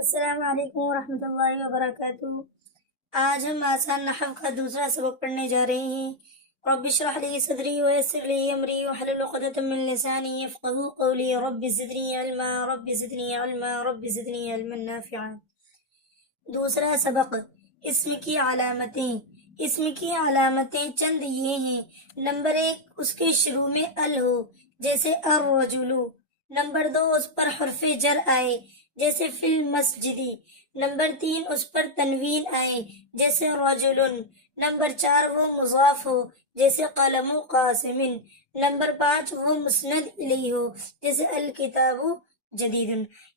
السلام علیکم ورحمۃ اللہ وبرکاتہ۔ آج ہم آسان نحو کا دوسرا سبق پڑھنے جا رہے ہیں۔ رب اشرح لی صدری ویسر لی امری واحلل عقدۃ من لسانی یفقہوا قولی رب زدنی علما رب زدنی علما رب زدنی علما نافعا۔ دوسرا سبق، اسم کی علامتیں۔ اسم کی علامتیں چند یہ ہیں۔ نمبر 1، اس کے شروع میں ال ہو، جیسے الرجل۔ نمبر 2، اس پر حرف جر آئے، جیسے فی المسجدی۔ نمبر 3، اس پر تنوین آئے، جیسے رجل۔ نمبر 4، وہ مضاف ہو، جیسے قلم قاسم۔ نمبر 5، وہ مسند الیہ ہو، جیسے الکتاب جدید۔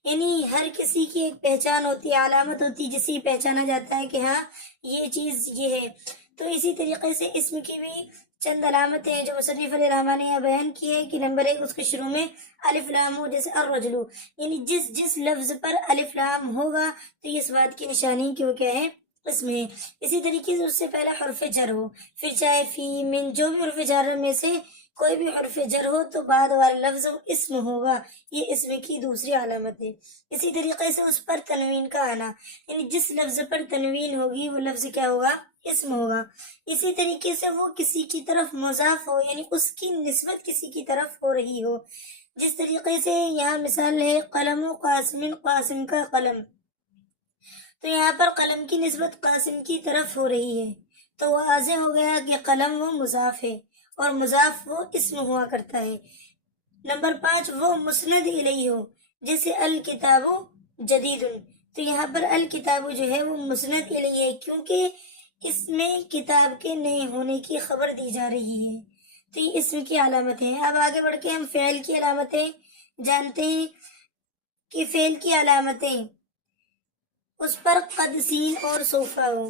یعنی ہر کسی کی ایک پہچان ہوتی ہے، علامت ہوتی ہے، جسے پہچانا جاتا ہے کہ ہاں یہ چیز یہ ہے۔ تو اسی طریقے سے اسم کی بھی چند علامتیں ہیں جو مصنف علیہ الرحمٰن نے بیان کی ہے کہ نمبر 1، اس کے شروع میں الف لام ہو، جیسے الرجل۔ یعنی جس لفظ پر الف لام ہوگا تو یہ اس بات کی نشانی کہ وہ کیا ہے، اسم ہے۔ اسی طریقے سے اس سے پہلا حرف جر ہو، پھر چاہے فی من جو بھی حرف جر میں سے کوئی بھی حرف جر ہو تو بعد والا لفظ اسم ہوگا، یہ اسم کی دوسری علامت ہے۔ اسی طریقے سے اس پر تنوین کا آنا، یعنی جس لفظ پر تنوین ہوگی وہ لفظ کیا ہوگا، اسم ہوگا۔ اسی طریقے سے وہ کسی کی طرف مضاف ہو، یعنی اس کی نسبت کسی کی طرف ہو رہی ہو، جس طریقے سے یہاں مثال ہے قلم قاسم، قاسم کا قلم، تو یہاں پر قلم کی نسبت قاسم کی طرف ہو رہی ہے، تو وہ واضح ہو گیا کہ قلم وہ مضاف ہے اور مضاف وہ اسم ہوا کرتا ہے۔ نمبر 5، وہ مسند الیہ ہو، جیسے الکتاب جدید، تو یہاں پر الکتاب جو ہے وہ مسند الیہ ہے، کیونکہ اس میں کتاب کے نئے ہونے کی خبر دی جا رہی ہے، تو یہ اسم کی علامت ہے۔ اب آگے بڑھ کے ہم فعل کی علامتیں جانتے ہیں کہ فعل کی علامتیں اس پر قد، سین اور سوفا ہو،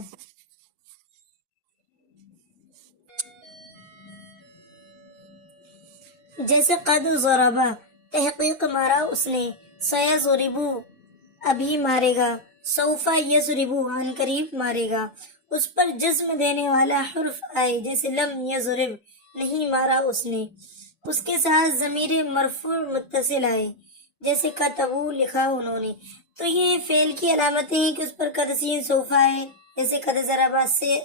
جیسے قد ضربا، تحقیق مارا اس نے، سیضربو ابھی مارے گا، سوفا یضربو عن قریب مارے گا۔ اس پر جزم دینے والا حرف آئے، جیسے لم یضرب نہیں مارا اس نے۔ اس کے ساتھ ضمیر مرفوع متصل آئے، جیسے کتبو لکھا انہوں نے۔ تو یہ فعل کی علامتیں ہیں کہ اس پر قد، سین، سوفا ہے، جیسے قد ضربا سے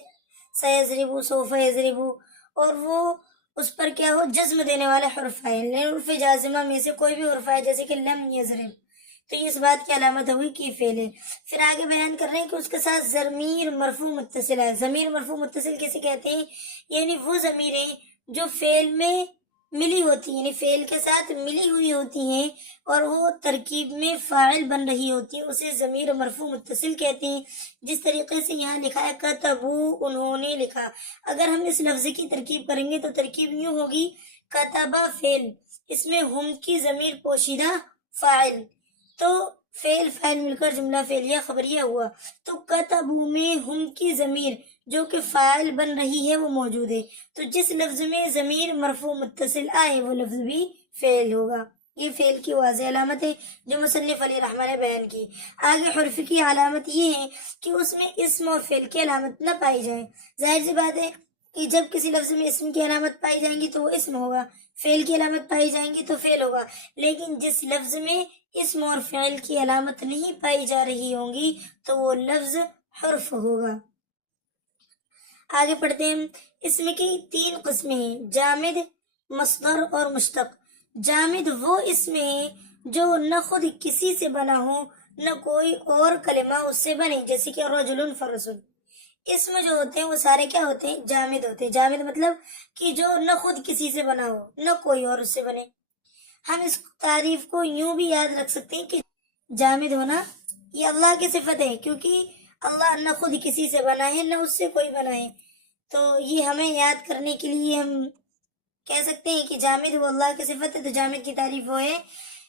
سیضربو، سوفا یضربو، اور وہ اس پر کیا ہو، جزم دینے والا حرف آئے، حروف جازمہ میں سے کوئی بھی حرف آئے، جیسے کہ لم یضرب، تو یہ اس بات کی علامت ہوئی کہ فعل ہے۔ پھر آگے بیان کر رہے ہیں کہ اس کے ساتھ ضمیر مرفوع متصل ہے۔ ضمیر مرفوع متصل کیسے کہتے ہیں، یعنی وہ ضمیریں جو فعل میں ملی ہوتی ہیں، یعنی فعل کے ساتھ ملی ہوئی ہوتی ہیں اور وہ ترکیب میں فاعل بن رہی ہوتی ہیں، اسے ضمیر مرفوع متصل کہتے ہیں۔ جس طریقے سے یہاں لکھا ہے کتبو انہوں نے لکھا، اگر ہم اس لفظ کی ترکیب کریں گے تو ترکیب یوں ہوگی، کتبہ فعل، اس میں ہم کی ضمیر پوشیدہ فاعل، تو فعل فاعل مل کر جملہ فعلیہ خبریہ ہوا، تو کتبو میں ہم کی ضمیر جو کہ فاعل بن رہی ہے وہ موجود ہے، تو جس لفظ میں ضمیر مرفوع متصل آئے وہ لفظ بھی فعل ہوگا۔ یہ فعل کی واضح علامت ہے جو مصنف علیہ الرحمٰن نے بیان کی۔ آگے حرف کی علامت یہ ہے کہ اس میں اسم اور فعل کی علامت نہ پائی جائے۔ ظاہر سی بات ہے کہ جب کسی لفظ میں اسم کی علامت پائی جائیں گی تو وہ اسم ہوگا، فعل کی علامت پائی جائیں گی تو فعل ہوگا، لیکن جس لفظ میں اسم اور فعل کی علامت نہیں پائی جا رہی ہوں گی تو وہ لفظ حرف ہوگا۔ آگے پڑھتے ہیں۔ اسم کی 3 قسمیں ہیں، جامد، مصدر اور مشتق۔ جامد وہ اسم ہے جو نہ خود کسی سے بنا ہو نہ کوئی اور کلمہ اس سے بنے، جیسے کہ رجل، فرس۔ اسم جو ہوتے ہیں وہ سارے کیا ہوتے ہیں، جامد ہوتے ہیں۔ جامد مطلب کہ جو نہ خود کسی سے بنا ہو نہ کوئی اور اس سے بنے۔ ہم اس تعریف کو یوں بھی یاد رکھ سکتے ہیں کہ جامد ہونا یہ اللہ کی صفت ہے، کیونکہ اللہ نہ خود کسی سے بنا ہے نہ اس سے کوئی بنا ہے، تو یہ ہمیں یاد کرنے کے لیے ہم کہہ سکتے ہیں کہ جامد وہ اللہ کی صفت ہے۔ تو جامد کی تعریف وہ ہے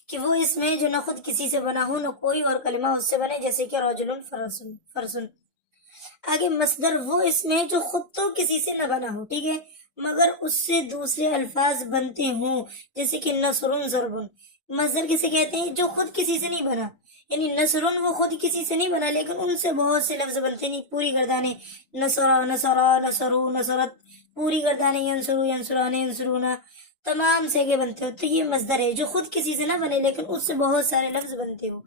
کہ وہ اسم ہے جو نہ خود کسی سے بنا ہو نہ کوئی اور کلمہ اس سے بنے، جیسے کہ رجل، فرسن۔ آگے مصدر وہ اسم ہے جو خود تو کسی سے نہ بنا ہو، ٹھیک ہے، مگر اس سے دوسرے الفاظ بنتے ہوں، جیسے کہ نصر، ضرب۔ مصدر کسے کہتے ہیں، جو خود کسی سے نہیں بنا، یعنی نصر وہ خود کسی سے نہیں بنا لیکن ان سے بہت سے لفظ بنتے ہیں، پوری گردانیں، نصر، نصرا، نصرو، نصرت، پوری گردانیں، ینصرو، ینصران، ینصرونا، تمام سیگے بنتے ہو، تو یہ مصدر ہے جو خود کسی سے نہ بنے لیکن اس سے بہت سارے لفظ بنتے ہو۔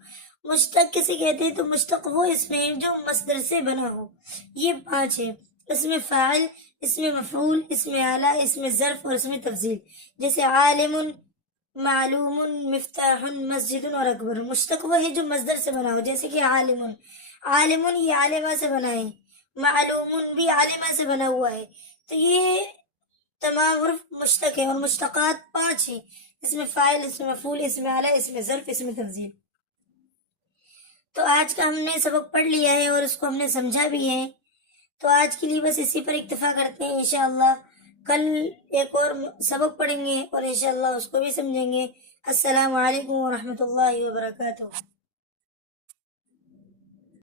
مشتق کسے کہتے ہیں؟ تو مشتق وہ اسم ہے جو مصدر سے بنا ہو۔ یہ 5 ہے، اسم فاعل، اسم مفعول، اسم اعلیٰ، اسم ظرف اور اسم تفضیل۔ جیسے عالم، معلوم، مفتاح، مسجد اور اکبر۔ مشتق وہ ہے جو مصدر سے بنا ہو، جیسے کہ عالم، عالم یہ عالمہ سے بنا ہے، معلوم بھی عالمہ سے بنا ہوا ہے۔ تو یہ تمام حروف مشتق ہے، اور مشتقات 5 ہیں، اسم فاعل، اسم مفعول، اسم اعلیٰ، اسم ظرف، اسم تفضیل۔ تو آج کا ہم نے سبق پڑھ لیا ہے اور اس کو ہم نے سمجھا بھی ہے، تو آج کے لیے بس اسی پر اکتفا کرتے ہیں۔ انشاءاللہ کل ایک اور سبق پڑھیں گے اور انشاءاللہ اس کو بھی سمجھیں گے۔ السلام علیکم ورحمۃ اللہ وبرکاتہ۔